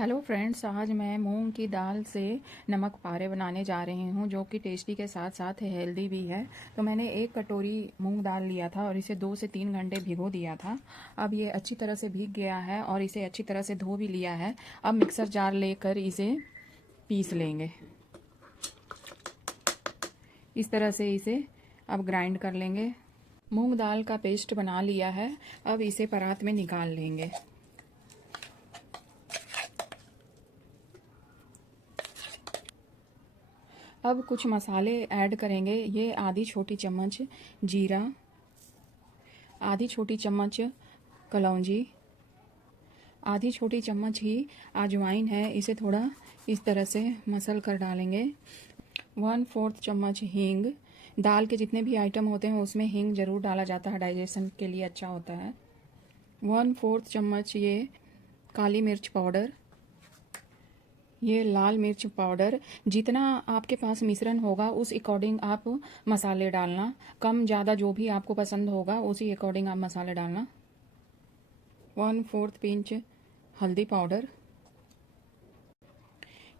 Hello friends, आज मैं मूंग की दाल से नमक पारे बनाने जा रही हूँ जो कि टेस्टी के साथ साथ हेल्दी भी है। तो मैंने एक कटोरी मूंग दाल लिया था और इसे 2 से 3 घंटे भिगो दिया था। अब ये अच्छी तरह से भीग गया है और इसे अच्छी तरह से धो भी लिया है। अब मिक्सर जार लेकर इसे पीस लेंगे। इस तरह से इसे अब ग्राइंड कर लेंगे। मूंग दाल का पेस्ट बना लिया है। अब इसे परात में निकाल लेंगे। अब कुछ मसाले ऐड करेंगे। ये आधी छोटी चम्मच जीरा, आधी छोटी चम्मच कलौंजी, आधी छोटी चम्मच ही अजवाइन है। इसे थोड़ा इस तरह से मसल कर डालेंगे। 1/4 चम्मच हींग। दाल के जितने भी आइटम होते हैं उसमें हींग ज़रूर डाला जाता है, डाइजेशन के लिए अच्छा होता है। 1/4 चम्मच ये काली मिर्च पाउडर, ये लाल मिर्च पाउडर। जितना आपके पास मिश्रण होगा उस अकॉर्डिंग आप मसाले डालना। कम ज़्यादा जो भी आपको पसंद होगा उसी अकॉर्डिंग आप मसाले डालना। 1/4 पिंच हल्दी पाउडर।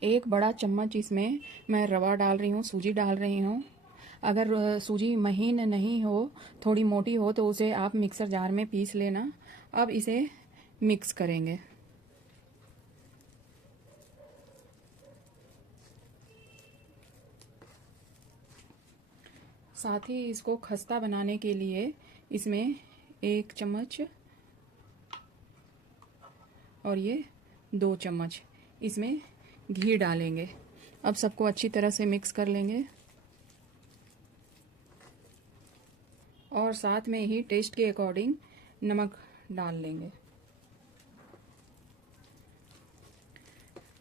1 बड़ा चम्मच इसमें मैं रवा डाल रही हूँ, सूजी डाल रही हूँ। अगर सूजी महीन नहीं हो, थोड़ी मोटी हो, तो उसे आप मिक्सर जार में पीस लेना। अब इसे मिक्स करेंगे। साथ ही इसको खस्ता बनाने के लिए इसमें 1 चम्मच और ये 2 चम्मच इसमें घी डालेंगे। अब सबको अच्छी तरह से मिक्स कर लेंगे और साथ में ही टेस्ट के अकॉर्डिंग नमक डाल लेंगे।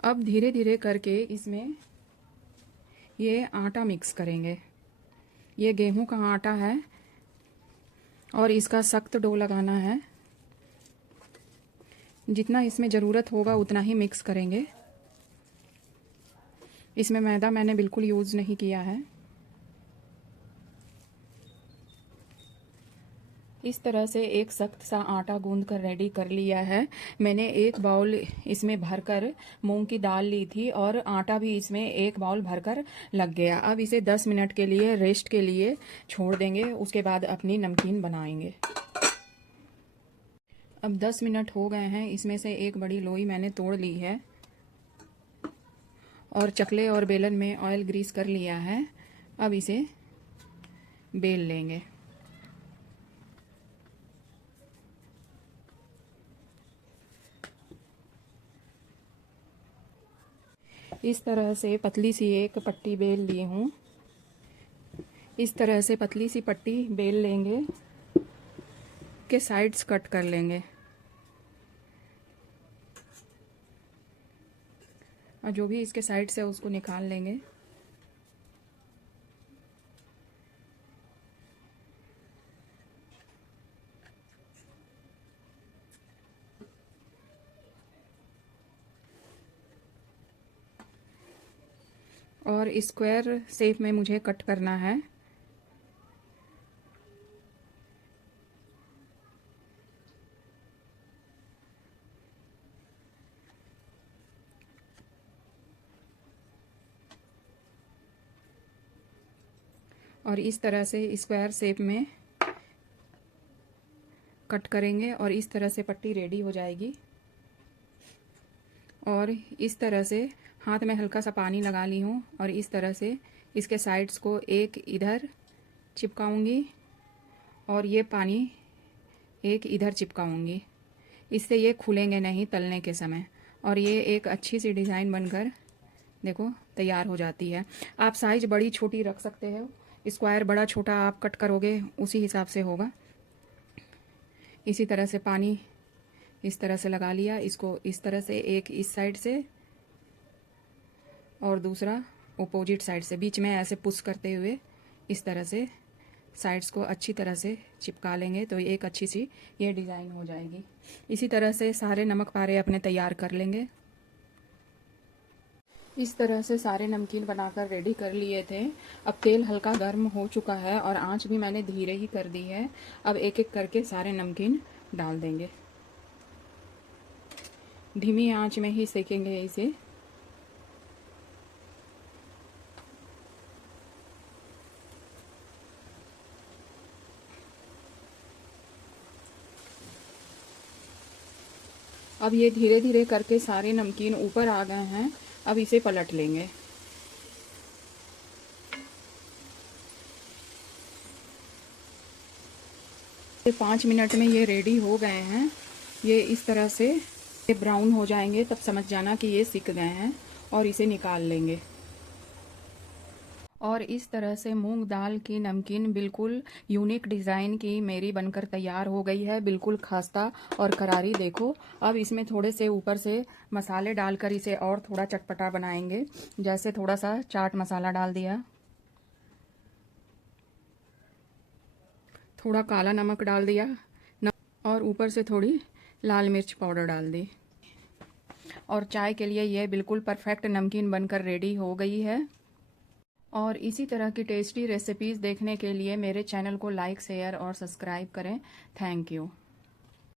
अब धीरे धीरे करके इसमें ये आटा मिक्स करेंगे। ये गेहूं का आटा है और इसका सख्त डो लगाना है। जितना इसमें ज़रूरत होगा उतना ही मिक्स करेंगे। इसमें मैदा मैंने बिल्कुल यूज़ नहीं किया है। इस तरह से एक सख्त सा आटा गूंद कर रेडी कर लिया है। मैंने 1 बाउल इसमें भरकर मूंग की दाल ली थी और आटा भी इसमें 1 बाउल भरकर लग गया। अब इसे 10 मिनट के लिए रेस्ट के लिए छोड़ देंगे। उसके बाद अपनी नमकीन बनाएंगे। अब 10 मिनट हो गए हैं। इसमें से एक बड़ी लोई मैंने तोड़ ली है और चकले और बेलन में ऑयल ग्रीस कर लिया है। अब इसे बेल लेंगे। इस तरह से पतली सी एक पट्टी बेल ली हूँ। इस तरह से पतली सी पट्टी बेल लेंगे के साइड्स कट कर लेंगे और जो भी इसके साइड से उसको निकाल लेंगे। और स्क्वायर शेप में मुझे कट करना है। और इस तरह से स्क्वायर शेप में कट करेंगे और इस तरह से पट्टी रेडी हो जाएगी। और इस तरह से हाथ में हल्का सा पानी लगा ली हूँ और इस तरह से इसके साइड्स को एक इधर चिपकाऊंगी और ये पानी एक इधर चिपकाऊंगी। इससे ये खुलेंगे नहीं तलने के समय और ये एक अच्छी सी डिज़ाइन बनकर देखो तैयार हो जाती है। आप साइज बड़ी छोटी रख सकते हो। स्क्वायर बड़ा छोटा आप कट करोगे उसी हिसाब से होगा। इसी तरह से पानी इस तरह से लगा लिया। इसको इस तरह से एक इस साइड से और दूसरा अपोजिट साइड से बीच में ऐसे पुश करते हुए इस तरह से साइड्स को अच्छी तरह से चिपका लेंगे तो एक अच्छी सी ये डिज़ाइन हो जाएगी। इसी तरह से सारे नमक पारे अपने तैयार कर लेंगे। इस तरह से सारे नमकीन बनाकर रेडी कर लिए थे। अब तेल हल्का गर्म हो चुका है और आंच भी मैंने धीरे ही कर दी है। अब एक एक करके सारे नमकीन डाल देंगे। धीमी आंच में ही सेकेंगे इसे। अब ये धीरे धीरे करके सारे नमकीन ऊपर आ गए हैं। अब इसे पलट लेंगे। ये 5 मिनट में ये रेडी हो गए हैं। ये इस तरह से ये ब्राउन हो जाएंगे, तब समझ जाना कि ये सिक गए हैं और इसे निकाल लेंगे। और इस तरह से मूंग दाल की नमकीन बिल्कुल यूनिक डिज़ाइन की मेरी बनकर तैयार हो गई है, बिल्कुल खस्ता और करारी। देखो, अब इसमें थोड़े से ऊपर से मसाले डालकर इसे और थोड़ा चटपटा बनाएंगे। जैसे थोड़ा सा चाट मसाला डाल दिया, थोड़ा काला नमक डाल दिया और ऊपर से थोड़ी लाल मिर्च पाउडर डाल दी। और चाय के लिए यह बिल्कुल परफेक्ट नमकीन बनकर रेडी हो गई है। और इसी तरह की टेस्टी रेसिपीज़ देखने के लिए मेरे चैनल को लाइक, शेयर और सब्सक्राइब करें। Thank you.